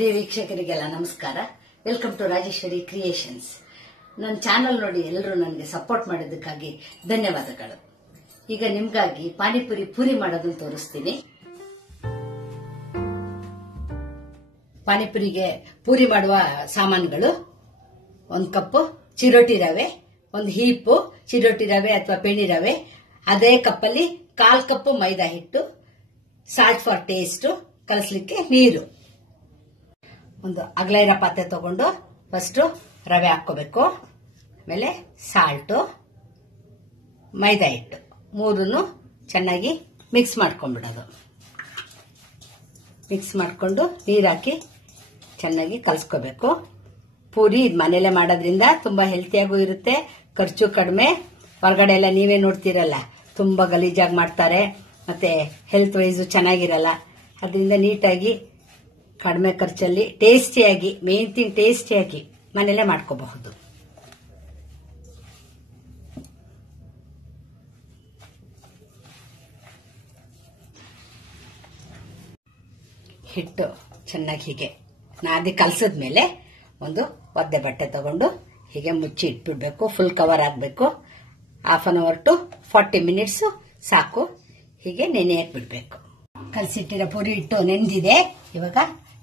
ಪ್ರಿಯ ವೀಕ್ಷಕರಿಗೆಲ್ಲ ನಮಸ್ಕಾರ. Welcome to Rajeshwari creations. ನನ್ನ ಚಾನೆಲ್ ನೋಡಿ ಎಲ್ಲರೂ ನನಗೆ ಸಪೋರ್ಟ್ ಮಾಡಿದ್ದಕ್ಕಾಗಿ ಧನ್ಯವಾದಗಳು. ಈಗ ನಿಮ್ಗಾಗಿ ಪಾನಿಪುರಿ ಪೂರಿ ಮಾಡೋದನ್ನು ತೋರಿಸ್ತೀನಿ. ಪಾನಿಪುರಿಗೆ ಪೂರಿ ಮಾಡುವ ಸಾಮಾನುಗಳು: 1 ಕಪ್ ಚಿರೋಟಿ ರವೆ, 1 ಹೀಪು ಚಿರೋಟಿ ರವೆ ಅಥವಾ ಪೆಣಿ ರವೆ, ಅದೇ ಕಪ್ಪಲ್ಲಿ 1/4 ಕಪ್ ಮೈದಾ ಹಿಟ್ಟು, ಸಾಲ್ಟ್ ಫಾರ್ ಟೇಸ್ಟ್, ಕಲಸಲಿಕ್ಕೆ ನೀರು. ಒಂದು ಅಗಲ ಇರೋ ಪಾತ್ರೆ ತಗೊಂಡು ಫಸ್ಟ್ ರವೆ ಹಾಕೋಬೇಕು, ಆಮೇಲೆ ಸಾಲ್ಟು, ಮೈದಾ ಹಿಟ್ಟು ಮೂರನ್ನು ಚೆನ್ನಾಗಿ ಮಿಕ್ಸ್ ಮಾಡ್ಕೊಂಡ್ಬಿಡೋದು. ಮಿಕ್ಸ್ ಮಾಡ್ಕೊಂಡು ನೀರು ಹಾಕಿ ಚೆನ್ನಾಗಿ ಕಲಸ್ಕೋಬೇಕು. ಪೂರಿ ಇದು ಮನೇಲೆ ಮಾಡೋದ್ರಿಂದ ತುಂಬಾ ಹೆಲ್ತಿಯಾಗೂ ಇರುತ್ತೆ, ಖರ್ಚು ಕಡಿಮೆ. ಹೊರಗಡೆ ಎಲ್ಲ ನೀವೇ ನೋಡ್ತಿರಲ್ಲ, ತುಂಬಾ ಗಲೀಜಾಗಿ ಮಾಡ್ತಾರೆ, ಮತ್ತೆ ಹೆಲ್ತ್ ವೈಸ್ ಚೆನ್ನಾಗಿರಲ್ಲ. ಅದರಿಂದ ನೀಟಾಗಿ ಕಡಿಮೆ ಖರ್ಚಲ್ಲಿ ಟೇಸ್ಟಿಯಾಗಿ, ಮೇನ್ ಥಿಂಗ್ ಟೇಸ್ಟಿಯಾಗಿ ಮನೇಲೆ ಮಾಡ್ಕೋಬಹುದು. ಹಿಟ್ಟು ಚೆನ್ನಾಗಿ ಹೀಗೆ ನಾದಿ ಕಲಸಿದ್ಮೇಲೆ ಒಂದು ಒದ್ದೆ ಬಟ್ಟೆ ತಗೊಂಡು ಹೀಗೆ ಮುಚ್ಚಿ ಇಟ್ಬಿಡ್ಬೇಕು. ಫುಲ್ ಕವರ್ ಆಗಬೇಕು. 1/2 hour to 40 minutes ಸಾಕು. ಹೀಗೆ ನೆನೆಯಕ್ಕೆ ಬಿಡ್ಬೇಕು. ಕಲಸಿಟ್ಟಿರೋ ಪೂರಿ ಹಿಟ್ಟು ನೆನೆದಿದೆ. ಇವಾಗ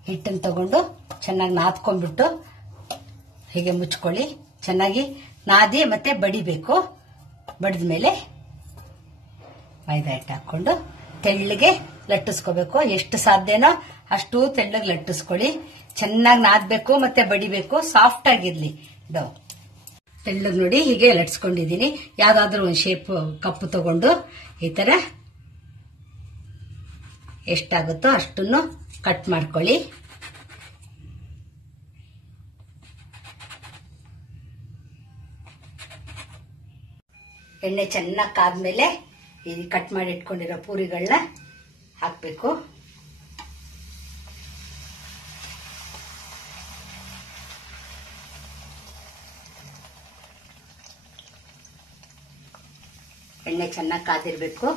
ಹಿಟ್ಟನ್ನು ತಗೊಂಡು ಚೆನ್ನಾಗಿ ನಾದ್ಕೊಂಡ್ಬಿಟ್ಟು ಹೀಗೆ ಮುಚ್ಕೊಳ್ಳಿ. ಚೆನ್ನಾಗಿ ನಾದಿ ಮತ್ತೆ ಬಡಿಬೇಕು. ಬಡಿದ್ಮೇಲೆ ಮೈದಾ ಹಿಟ್ಟು ಹಾಕೊಂಡು ತೆಳ್ಳಗೆ ಲಟ್ಟಿಸ್ಕೋಬೇಕು. ಎಷ್ಟು ಸಾಧ್ಯನೋ ಅಷ್ಟು ತೆಳ್ಳಗೆ ಲಟ್ಟಿಸ್ಕೊಳ್ಳಿ. ಚೆನ್ನಾಗಿ ನಾದಬೇಕು ಮತ್ತೆ ಬಡಿಬೇಕು. ಸಾಫ್ಟ್ ಆಗಿರ್ಲಿ. ತೆಳ್ಳಗೆ ನೋಡಿ ಹೀಗೆ ಲಟ್ಸ್ಕೊಂಡಿದ್ದೀನಿ. ಯಾವ್ದಾದ್ರೂ ಒಂದು ಶೇಪ್ ಕಪ್ಪು ತಗೊಂಡು ಈ ತರ ಎಷ್ಟಾಗುತ್ತೋ ಅಷ್ಟನ್ನು ಕಟ್ ಮಾಡ್ಕೊಳ್ಳಿ. ಎಣ್ಣೆ ಚೆನ್ನಾಗಿ ಕಾದ್ಮೇಲೆ ಈ ಕಟ್ ಮಾಡಿ ಇಟ್ಕೊಂಡಿರೋ ಪೂರಿಗಳನ್ನ ಹಾಕ್ಬೇಕು. ಎಣ್ಣೆ ಚೆನ್ನಾಗಿ ಕಾದಿರ್ಬೇಕು.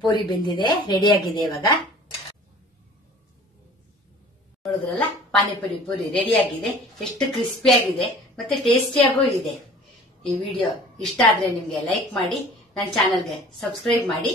ಪೂರಿ ಬೆಂದಿದೆ, ರೆಡಿಯಾಗಿದೆ. ಇವಾಗ ನೋಡಿದ್ರಲ್ಲ, ಪಾನಿಪುರಿ ಪೂರಿ ರೆಡಿಯಾಗಿದೆ. ಎಷ್ಟು ಕ್ರಿಸ್ಪಿಯಾಗಿದೆ ಮತ್ತೆ ಟೇಸ್ಟಿಯಾಗೂ ಇದೆ. ಈ ವಿಡಿಯೋ ಇಷ್ಟ ಆದ್ರೆ ನಿಮ್ಗೆ ಲೈಕ್ ಮಾಡಿ, ನನ್ನ ಚಾನೆಲ್ಗೆ ಸಬ್ಸ್ಕ್ರೈಬ್ ಮಾಡಿ.